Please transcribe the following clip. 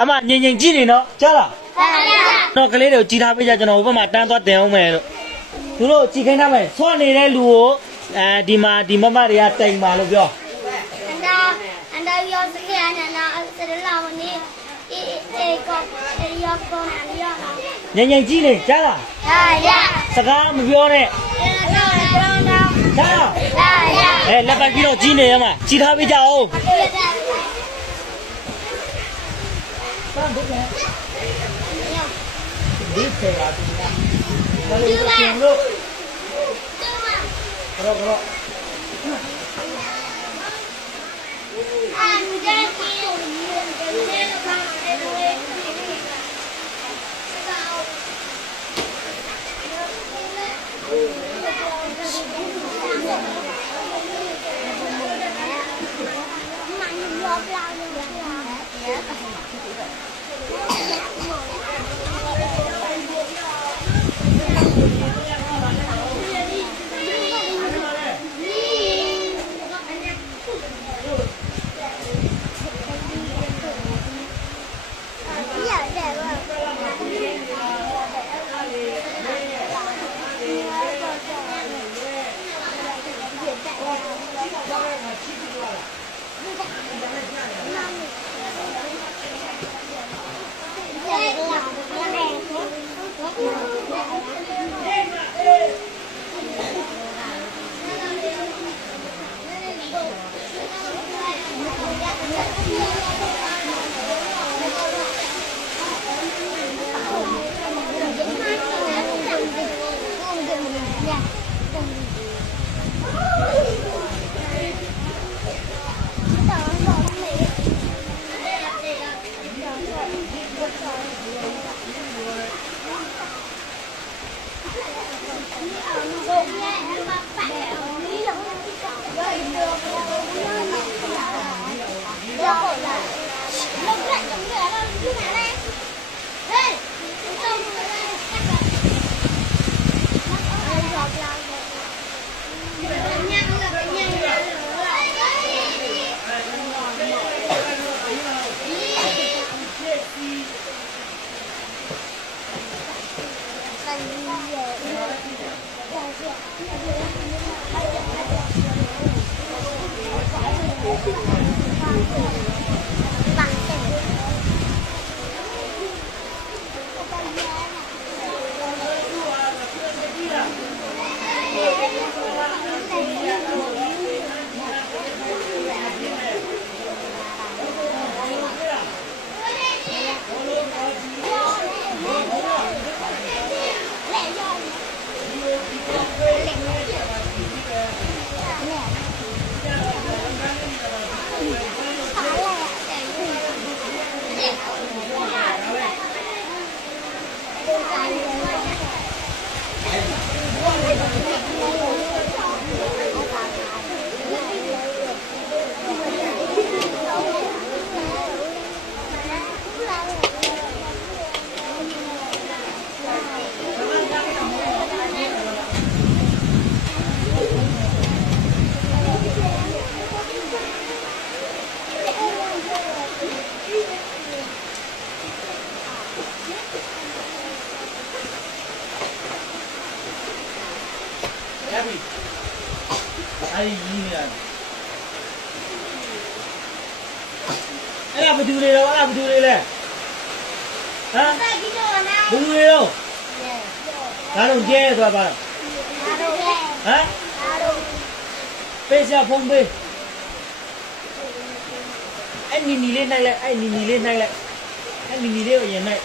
အမငြိမ်ငြိမ်ကြည့်နေနော်ကြားလားတော့ကလေးတွေကိုကြည်ထားပေးကြကျွန်တော်ဘက်မှာတန်းသွားတင်အောင်မယ်လို့သူတို့ကြည်ခိုင်းထားမယ်ဆွနေတဲ့လူကိုဒီမှာဒီမမတွေကတိမ်ပါလို့ပြောအန်ဒါရောစကေအန်နာစရလာမနီအေကောရောကောနာရောငြိမ်ငြိမ်ကြည့်နေကြားလားစကားမပြောနဲ့ကြားလားလက်ပတ်ပြီးတော့ကြီးနေရမှာကြီးထားပေးကြအောင်ဒီစေရာဒီမှာဘာလို့ပြန်လို့ဘောအန်ဒါကီအဲ့ဒီကြီးနေတာအဲ့ဒါဘယ်သူတွေလဲအဲ့ဒါဘယ်သူတွေလဲဟမ်ဘယ်သူတွေရောဒါတော့ကျဲဆိုတာပါဟမ်ပေးစရာဖုန်းပေးအဲ့နီနီလေးနိုင်လိုက်အဲ့နီနီလေးနိုင်လိုက်အဲ့နီနီလေးကိုရင်နိုင်